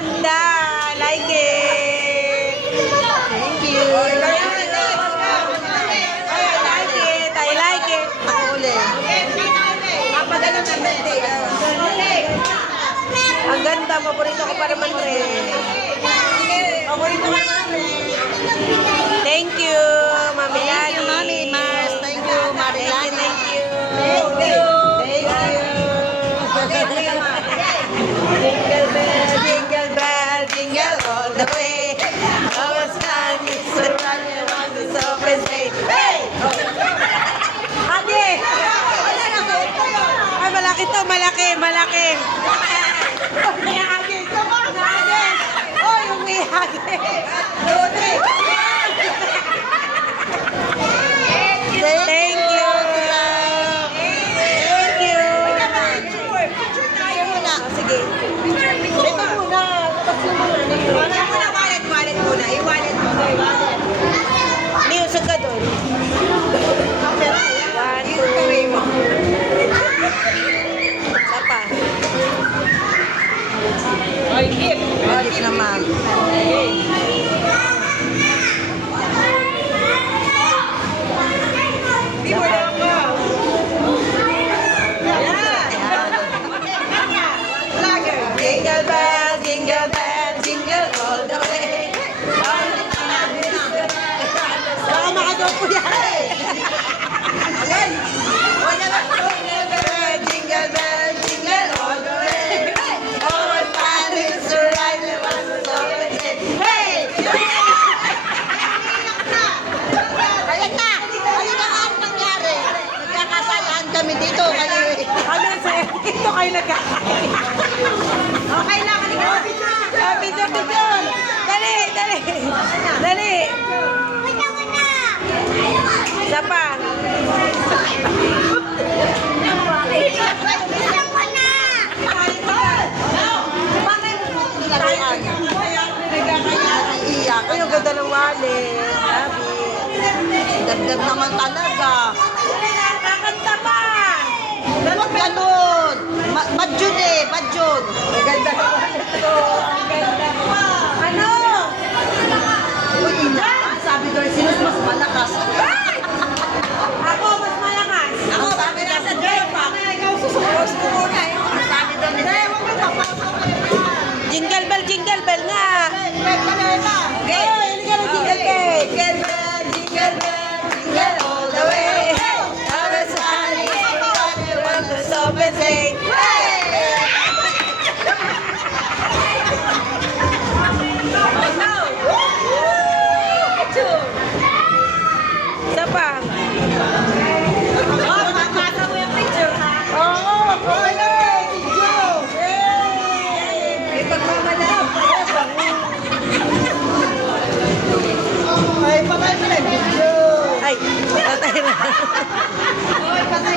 ganda. Like it. Thank you. I like it. I like it. Ako uli. Kapag ano ng birthday. Ang ganda. Paborito ko pa naman rin. Paborito ko naman rin. Thank you, Mami Lani. Thank you, Mami Mars. Thank you, Marilani. Thank you. Thank you. Jingle bell, jingle all the way. Our son is the run around the surface. Hey! Ate! Ay, malaki to, malaki, malaki. May hagis. Hagis. Oh, yung may hagis. Luti. Thank you. Thank you. Sige. Ito muna. Wallet muna. I-wallet mo. May usog ka doon. One, two. Sapa. Ay, gift. Gift naman. Jingle bell, jingle bell, jingle all the way. Baka makagaw po yan. Jingle bell, jingle all the way. Our fun is to ride the one who's always say, hey! Ayan na! Ayan na ang nangyari. Nagkakasayaan kami dito. Ano sa ito kayo nagkakain? Okay lang, halika. Picture. Dali. Dali. Isa pa. Ay, ang ganda ng wallet. Dagdag naman talaga. Kakanta pa. Ganun. Badjun eh. Badjun. Ang ganda ng wallet ko. Ang ganda pa. Ano? Uy, ina. Sabi ko, sino mas malakas? Ako, mas malakas. Ako, sabi na sa J-Pop. Ikaw susulos ko muna eh. Sabi daw ni Jingle bell nga. Okay. Jingle bell, jingle all the way. Our son is the one who wants to stop and say, hey! Isa pa. Papasa mo yung picture, ha? Oo, okay na. Video. Hey! Ipagmamalap. Ay, patay mo na video. Ay, patay na. Oy, patay